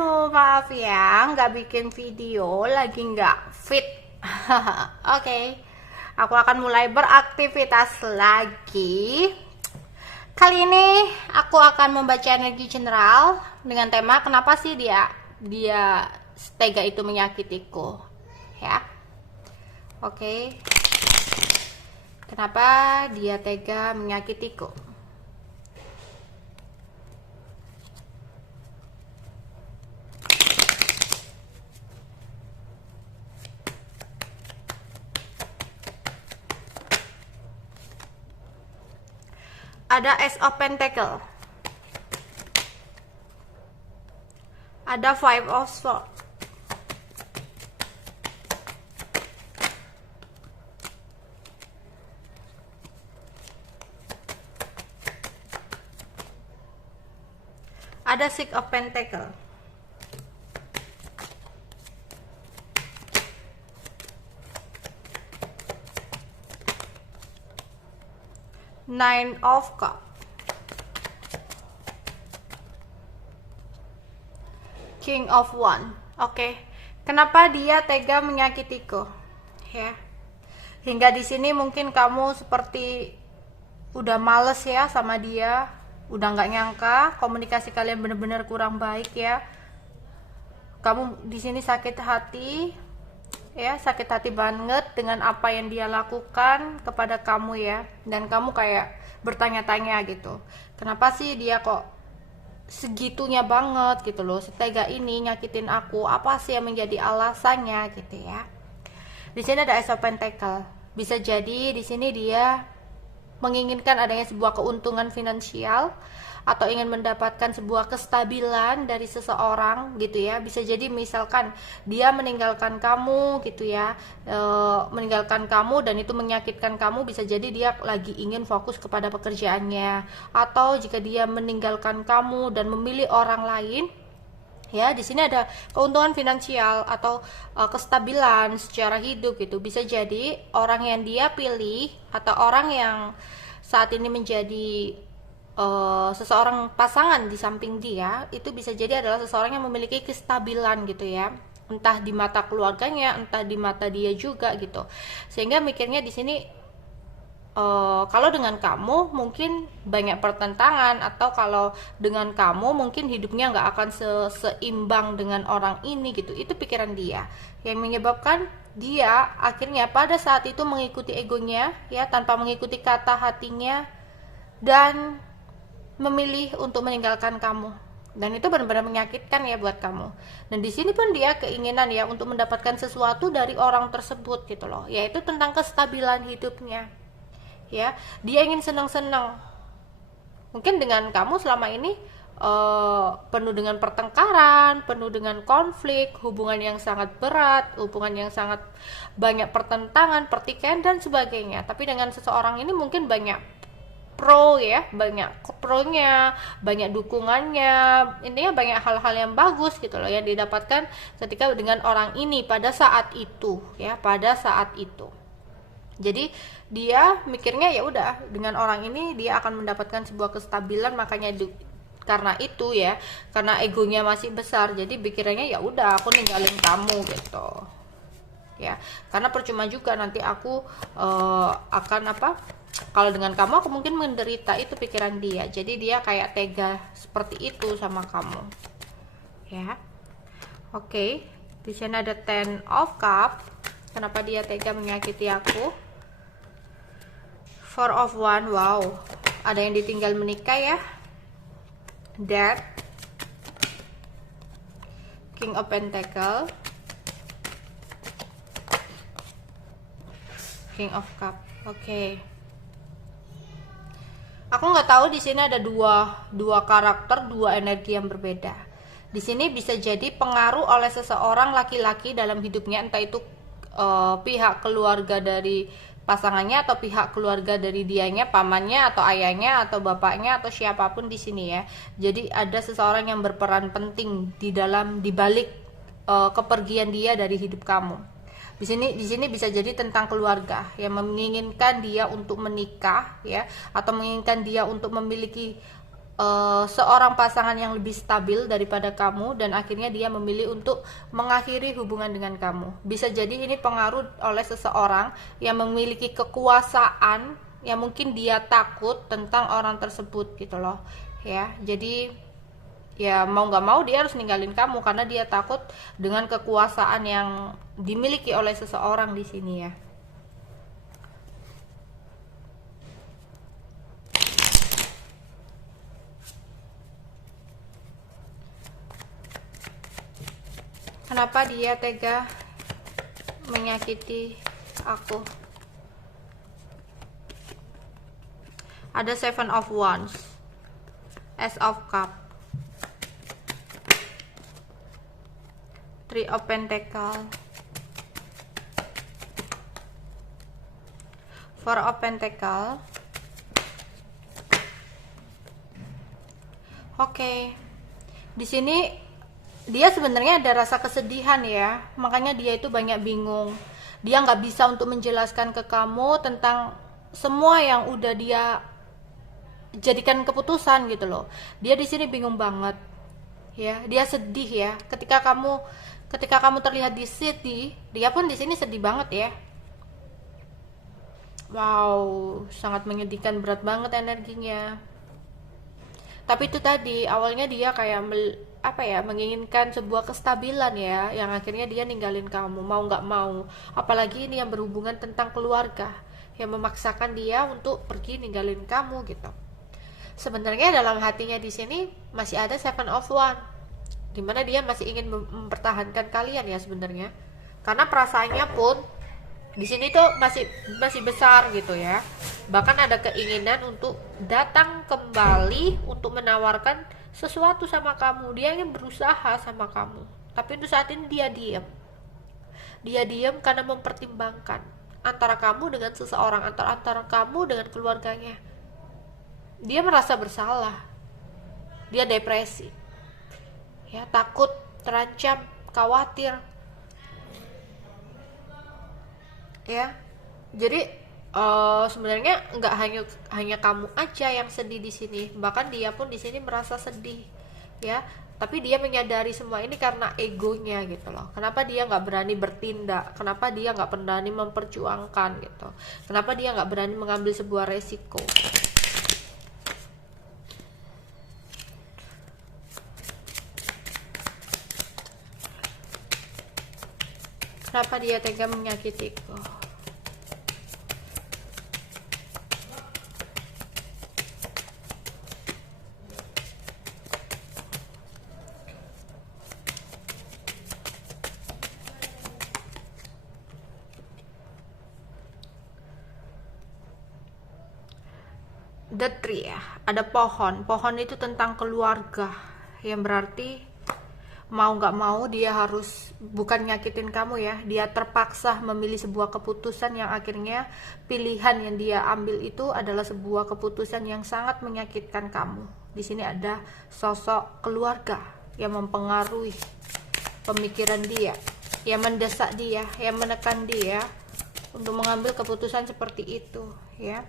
Aduh, maaf ya, nggak bikin video, lagi nggak fit. Oke, aku akan mulai beraktivitas lagi. Kali ini aku akan membaca energi general dengan tema kenapa sih dia setega itu menyakitiku, ya. Oke, kenapa dia tega menyakitiku? Ada Ace of Pentacle, ada Five of Swords, ada Six of Pentacle, Nine of Cups, King of Wands. Oke, kenapa dia tega menyakitiku? Ya, hingga di sini mungkin kamu seperti udah males ya sama dia, udah nggak nyangka komunikasi kalian bener-bener kurang baik ya. Kamu di sini sakit hati, ya sakit hati banget dengan apa yang dia lakukan kepada kamu ya, dan kamu kayak bertanya-tanya gitu, kenapa sih dia kok segitunya banget gitu loh, setega ini nyakitin aku, apa sih yang menjadi alasannya gitu ya. Di sini ada Ace of Pentacle, bisa jadi di sini dia menginginkan adanya sebuah keuntungan finansial atau ingin mendapatkan sebuah kestabilan dari seseorang gitu ya. Bisa jadi misalkan dia meninggalkan kamu gitu ya, meninggalkan kamu dan itu menyakitkan kamu. Bisa jadi dia lagi ingin fokus kepada pekerjaannya, atau jika dia meninggalkan kamu dan memilih orang lain ya, di sini ada keuntungan finansial atau kestabilan secara hidup gitu. Bisa jadi orang yang dia pilih atau orang yang saat ini menjadi seseorang pasangan di samping dia, itu bisa jadi adalah seseorang yang memiliki kestabilan gitu ya, entah di mata keluarganya, entah di mata dia juga gitu. Sehingga mikirnya di sini kalau dengan kamu mungkin banyak pertentangan, atau kalau dengan kamu mungkin hidupnya nggak akan seimbang dengan orang ini gitu. Itu pikiran dia yang menyebabkan dia akhirnya pada saat itu mengikuti egonya ya, tanpa mengikuti kata hatinya, dan memilih untuk meninggalkan kamu. Dan itu benar-benar menyakitkan ya buat kamu. Dan di sini pun dia keinginan ya untuk mendapatkan sesuatu dari orang tersebut gitu loh, yaitu tentang kestabilan hidupnya ya. Dia ingin senang-senang. Mungkin dengan kamu selama ini penuh dengan pertengkaran, penuh dengan konflik, hubungan yang sangat berat, hubungan yang sangat banyak pertentangan, pertikaian dan sebagainya. Tapi dengan seseorang ini mungkin banyak pro ya, banyak pronya, banyak dukungannya, intinya banyak hal-hal yang bagus gitu loh yang didapatkan ketika dengan orang ini pada saat itu ya, pada saat itu. Jadi dia mikirnya ya udah dengan orang ini dia akan mendapatkan sebuah kestabilan, makanya karena itu ya, karena egonya masih besar, jadi pikirannya ya udah aku ninggalin kamu gitu ya, karena percuma juga nanti aku akan apa, kalau dengan kamu aku mungkin menderita, itu pikiran dia. Jadi dia kayak tega seperti itu sama kamu ya. Oke, di sini ada Ten of Cup. Kenapa dia tega menyakiti aku? Four of Wands. Wow, ada yang ditinggal menikah ya. Death, King of Pentacle, King of Cup. Oke. Aku nggak tahu di sini ada dua karakter, dua energi yang berbeda. Di sini bisa jadi pengaruh oleh seseorang laki-laki dalam hidupnya, entah itu pihak keluarga dari pasangannya atau pihak keluarga dari dianya, pamannya atau ayahnya atau bapaknya atau siapapun di sini ya. Jadi ada seseorang yang berperan penting di balik kepergian dia dari hidup kamu. Di sini bisa jadi tentang keluarga yang menginginkan dia untuk menikah ya, atau menginginkan dia untuk memiliki seorang pasangan yang lebih stabil daripada kamu, dan akhirnya dia memilih untuk mengakhiri hubungan dengan kamu. Bisa jadi ini pengaruh oleh seseorang yang memiliki kekuasaan yang mungkin dia takut tentang orang tersebut gitu loh ya. Jadi ya mau nggak mau dia harus ninggalin kamu karena dia takut dengan kekuasaan yang dimiliki oleh seseorang di sini ya. Kenapa dia tega menyakiti aku? Ada Seven of Wands, Ace of Cup, Three of Pentacles, Four of Pentacles. Oke. Di sini dia sebenarnya ada rasa kesedihan ya, makanya dia itu banyak bingung. Dia nggak bisa untuk menjelaskan ke kamu tentang semua yang udah dia jadikan keputusan gitu loh. Dia di sini bingung banget ya, dia sedih ya. Ketika kamu terlihat di sedih, dia pun di sini sedih banget ya. Wow, sangat menyedihkan, berat banget energinya. Tapi itu tadi awalnya dia kayak menginginkan sebuah kestabilan ya, yang akhirnya dia ninggalin kamu mau nggak mau. Apalagi ini yang berhubungan tentang keluarga, yang memaksakan dia untuk pergi ninggalin kamu gitu. Sebenarnya dalam hatinya di sini masih ada Seven of Wands, dimana dia masih ingin mempertahankan kalian ya sebenarnya, karena perasaannya pun di sini tuh masih besar gitu ya. Bahkan ada keinginan untuk datang kembali untuk menawarkan sesuatu sama kamu. Dia ingin berusaha sama kamu, tapi untuk saat ini dia diam karena mempertimbangkan antara kamu dengan seseorang, antara kamu dengan keluarganya. Dia merasa bersalah, dia depresi ya, takut, terancam, khawatir ya. Jadi sebenarnya nggak hanya kamu aja yang sedih di sini, bahkan dia pun di sini merasa sedih ya. Tapi dia menyadari semua ini karena egonya gitu loh. Kenapa dia nggak berani bertindak, kenapa dia nggak berani memperjuangkan gitu, kenapa dia nggak berani mengambil sebuah resiko. Kenapa dia tega menyakitiku? The tree ya, ada pohon. Pohon itu tentang keluarga, yang berarti mau nggak mau dia harus bukan nyakitin kamu ya, dia terpaksa memilih sebuah keputusan yang akhirnya pilihan yang dia ambil itu adalah sebuah keputusan yang sangat menyakitkan kamu. Di sini ada sosok keluarga yang mempengaruhi pemikiran dia, yang mendesak dia, yang menekan dia untuk mengambil keputusan seperti itu ya.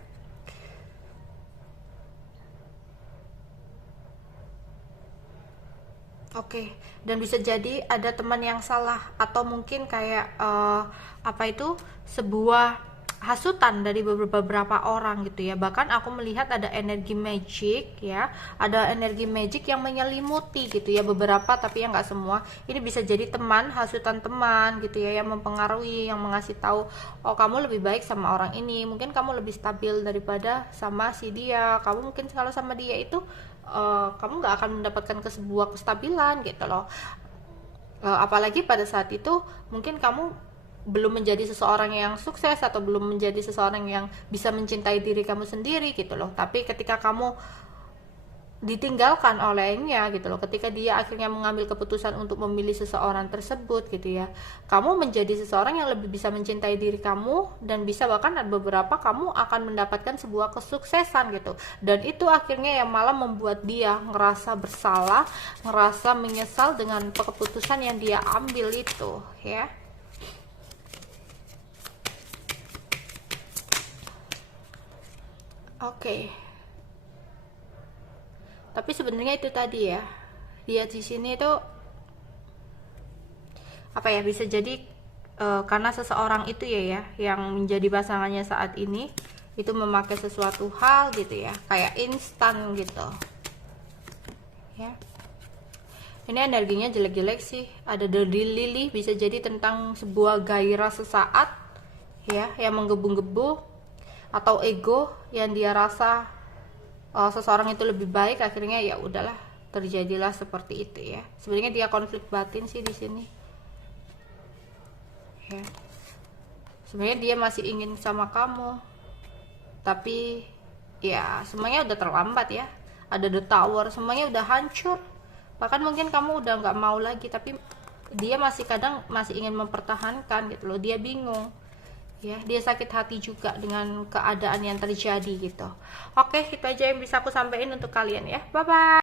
Oke, dan bisa jadi ada teman yang salah, atau mungkin kayak sebuah hasutan dari beberapa orang gitu ya. Bahkan aku melihat ada energi magic ya, ada energi magic yang menyelimuti gitu ya, beberapa tapi ya nggak semua. Ini bisa jadi teman, hasutan teman gitu ya, yang mempengaruhi, yang mengasih tahu, oh kamu lebih baik sama orang ini, mungkin kamu lebih stabil daripada sama si dia, kamu mungkin kalau sama dia itu kamu nggak akan mendapatkan sebuah kestabilan gitu loh. Apalagi pada saat itu mungkin kamu belum menjadi seseorang yang sukses, atau belum menjadi seseorang yang bisa mencintai diri kamu sendiri gitu loh. Tapi ketika kamu ditinggalkan olehnya gitu loh, ketika dia akhirnya mengambil keputusan untuk memilih seseorang tersebut gitu ya, kamu menjadi seseorang yang lebih bisa mencintai diri kamu, dan bisa bahkan beberapa kamu akan mendapatkan sebuah kesuksesan gitu. Dan itu akhirnya yang malah membuat dia ngerasa bersalah, ngerasa menyesal dengan keputusan yang dia ambil itu ya. Oke. Tapi sebenarnya itu tadi ya, dia di sini tuh apa ya, bisa jadi karena seseorang itu ya yang menjadi pasangannya saat ini itu memakai sesuatu hal gitu ya, kayak instan gitu ya. Ini energinya jelek-jelek sih, ada dirty lily, bisa jadi tentang sebuah gairah sesaat ya yang menggebu-gebu, atau ego yang dia rasa seseorang itu lebih baik, akhirnya ya udahlah terjadilah seperti itu ya. Sebenarnya dia konflik batin sih di sini ya. Sebenarnya dia masih ingin sama kamu, tapi ya semuanya udah terlambat ya. Ada the tower, semuanya udah hancur, bahkan mungkin kamu udah nggak mau lagi, tapi dia masih kadang masih ingin mempertahankan gitu loh. Dia bingung ya, dia sakit hati juga dengan keadaan yang terjadi gitu. Oke, itu aja yang bisa aku sampaikan untuk kalian ya. Bye bye.